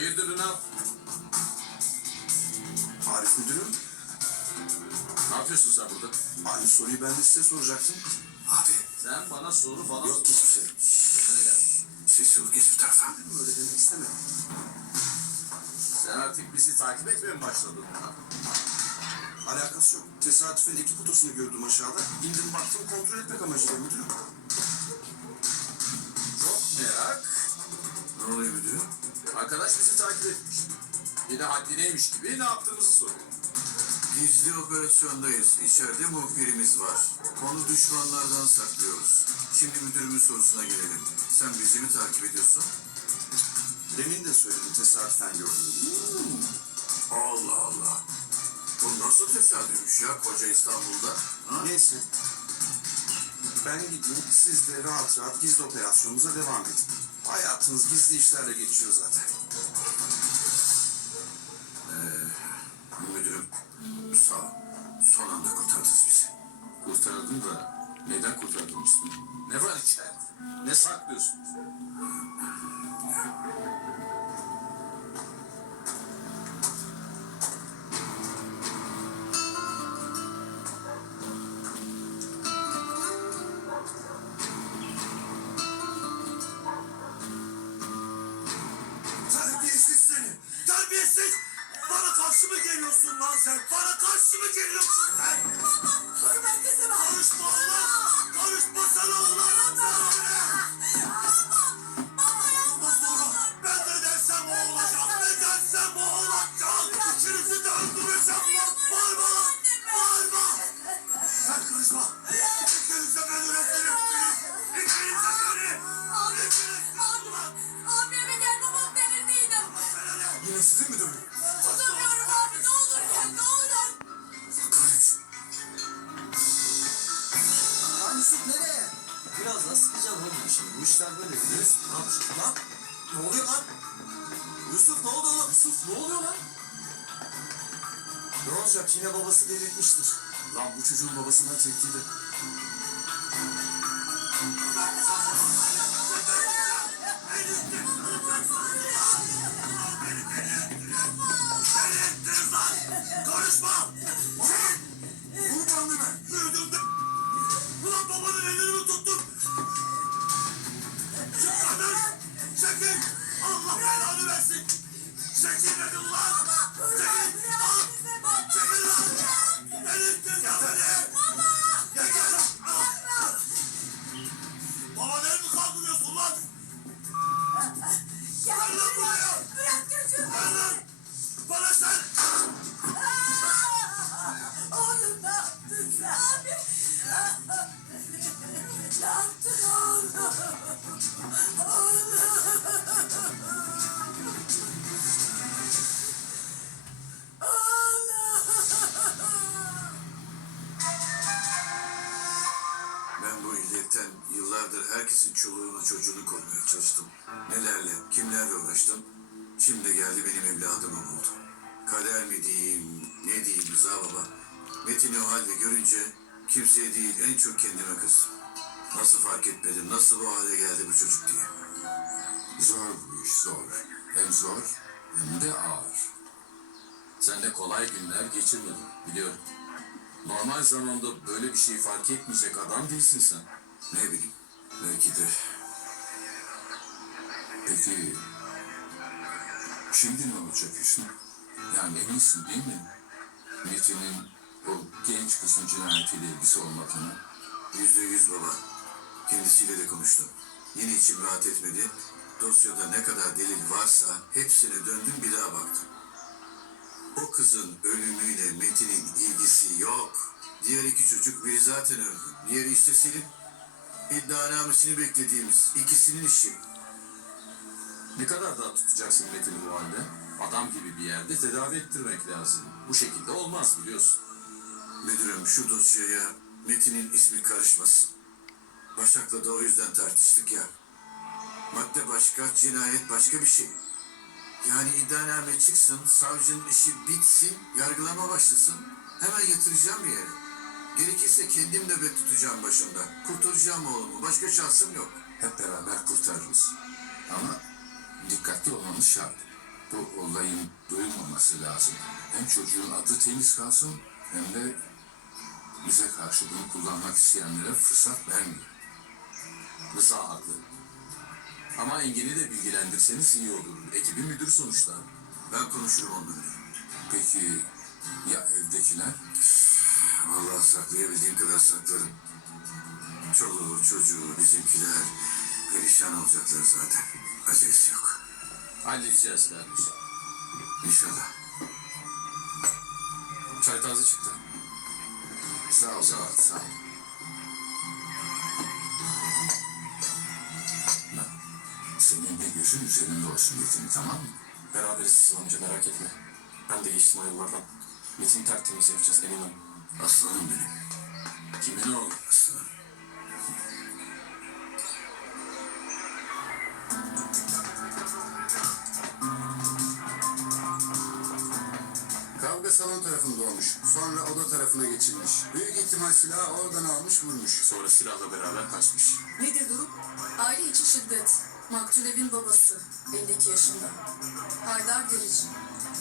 müdürünü al. Arif müdürüm, Ne yapıyorsun sen burada? aynı soruyu ben de size soracaktım. Abi, Sen bana soru falan yok hiçbir şey. Sana gel. Ses yok, geç bu tarafa. Öyle demek istemedim. Sen artık bizi takip etmeye mi başladın? Alakası yok. Tesadüfen iki fotosunu gördüm aşağıda. İndim baktım kontrol etmek amacıyla müdürüm. Çok merak. Ne oluyor müdürüm? Arkadaş bizi takip etmiş. Bir de haddineymiş gibi ne yaptığımızı soruyor. Gizli operasyondayız. İçeride muhbirimiz var. Onu düşmanlardan saklıyoruz. Şimdi müdürümün sorusuna gelelim. Sen bizi mi takip ediyorsun? Demin de söyledim tesadüfen gördüm. diye. Allah Allah. Bu nasıl tesadüfmüş ya koca İstanbul'da? Ha? Neyse. Ben gideyim, siz de rahat rahat gizli operasyonunuza devam edin. Hayatınız gizli işlerle geçiyor zaten. Müdürüm sağ ol. Son anda kurtardınız bizi. Kurtardın da neden kurtardın Müslüm? Ne var içeride? Ne saklıyorsun? Karşı mı geliyorsun lan sen? Bana karşı mı geliyorsun sen? Kurban kızıma. Konuşma ulan! Konuşma sana ulan! Bundan sonra ben ne dersem o olacak, ne dersem o olacak! İkinizi de öldüreceğim lan! Bağırma lan! Bağırma! Sen karışma! İkiniz de rezil ettiniz! İkiniz de beni! Abi, İkiniz de abi, ulan! abi eve gel babam delirdiydim. Yine sizi mi dövüyor? Biraz daha sıkacağım oğlum şimdi. Bu işler böyle biliyorsun. Ne lan? Ne oluyor lan? Yusuf ne oldu oğlum? Yusuf ne oluyor lan? Ne olacak yine babası delirtmiştir. Lan bu çocuğun babasından çektiği de Konuşma! İlletten yıllardır herkesin çoluğunu çocuğunu korumaya çalıştım. Nelerle, kimlerle uğraştım. Şimdi geldi benim evladımı buldu. Kader mi diyeyim, ne diyeyim Rıza baba. Metin'i o halde görünce kimseye değil en çok kendime kızdım. Nasıl fark etmedim, nasıl bu hale geldi bu çocuk diye. Zor bu iş zor. Hem zor hem de ağır. Sen de kolay günler geçirmedin biliyorum. Normal zamanda böyle bir şeyi fark etmeyecek adam değilsin sen. Ne bileyim, belki de Peki şimdi ne olacak Hüsnü? Yani eminsin değil mi? Metin'in o genç kızın cinayetiyle ilgisi olmadığını. yüzde yüz baba. Kendisiyle de konuştum. Yine içim rahat etmedi. Dosyada ne kadar delil varsa hepsine döndüm bir daha baktım. O kızın ölümüyle Metin'in ilgisi yok. Diğer iki çocuk biri zaten öldü. Diğeri işte Selim. İddianamesini beklediğimiz ikisinin işi. Ne kadar daha tutacaksın Metin'i bu halde? Adam gibi bir yerde tedavi ettirmek lazım. Bu şekilde olmaz biliyorsun. Müdürüm şu dosyaya Metin'in ismi karışmasın. Başak'la da o yüzden tartıştık ya. Madde başka, cinayet başka bir şey. Yani iddianame çıksın, savcının işi bitsin, yargılama başlasın. Hemen yatıracağım bir yere. Gerekirse kendim nöbet tutacağım başında. Kurtaracağım oğlumu. Başka şansım yok. Hep beraber kurtarırız. Ama dikkatli olmamız şart. Bu olayın duyulmaması lazım. Hem çocuğun adı temiz kalsın hem de bize karşı bunu kullanmak isteyenlere fırsat vermiyor. Rıza haklı. Ama Engin'i de bilgilendirseniz iyi olur. Ekibi müdür sonuçta. Ben konuşurum onlarla. Peki ya evdekiler? Allah saklayabildiğim kadar saklarım. Çoluğu, çocuğu, bizimkiler perişan olacaklar zaten. Acelesi yok. Halledeceğiz kardeşim. İnşallah. Çay taze çıktı. Sağ ol sağ ol. Lan, Senin de gözün üzerinde olsun Metin, tamam mı? Beraberiz Sinan amca merak etme. Ben de geçtim o yollardan. Metin'i tertemiz yapacağız eminim. Aslanım benim. Kimin oğlu? Aslanım. Kavga salon tarafında olmuş. Sonra oda tarafına geçilmiş. Büyük ihtimal silahı oradan almış vurmuş. Sonra silahla beraber kaçmış. Nedir durum? Aile içi şiddet. Maktulevin babası. 52 yaşında. Haydar Derici.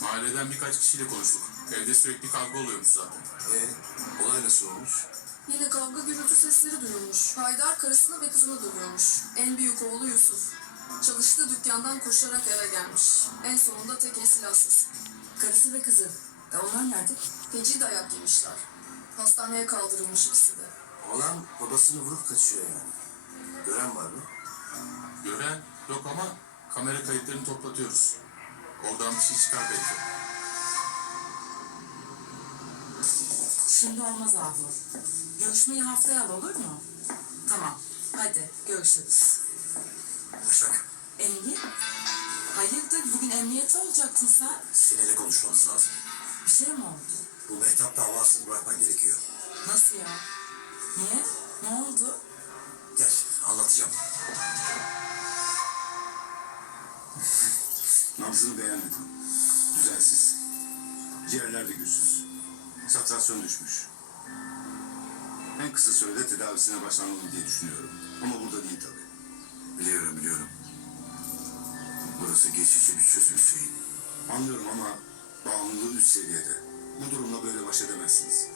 Mahalleden birkaç kişiyle konuştuk. Evde sürekli kavga oluyormuş zaten. Ee, olay nasıl olmuş? Yine kavga gürültü sesleri duyulmuş. Haydar karısını ve kızını dövüyormuş. En büyük oğlu Yusuf. Çalıştığı dükkandan koşarak eve gelmiş. En sonunda tek silahsız. Karısı ve kızı. E onlar nerede? Feci dayak yemişler. Hastaneye kaldırılmış ikisi de. Olan babasını vurup kaçıyor yani. Gören var mı? Gören yok ama kamera kayıtlarını toplatıyoruz. Oradan bir şey çıkar belki. Şimdi olmaz abla. Görüşmeyi haftaya al olur mu? Tamam. Hadi görüşürüz. Başak, Engin? Hayırdır bugün emniyete olacaktın sen? seninle konuşmamız lazım. Bir şey mi oldu? Bu Mehtap davasını bırakman gerekiyor. Nasıl ya? Niye? Ne oldu? Gel, anlatacağım. Nabzını beğenmedim. Düzensiz. Ciğerler de güçsüz. Saturasyon düşmüş. En kısa sürede tedavisine başlanmalı diye düşünüyorum. Ama burada değil tabii. Biliyorum, biliyorum. Burası geçici bir çözüm Hüseyin. Anlıyorum ama bağımlılığı üst seviyede. Bu durumla böyle baş edemezsiniz.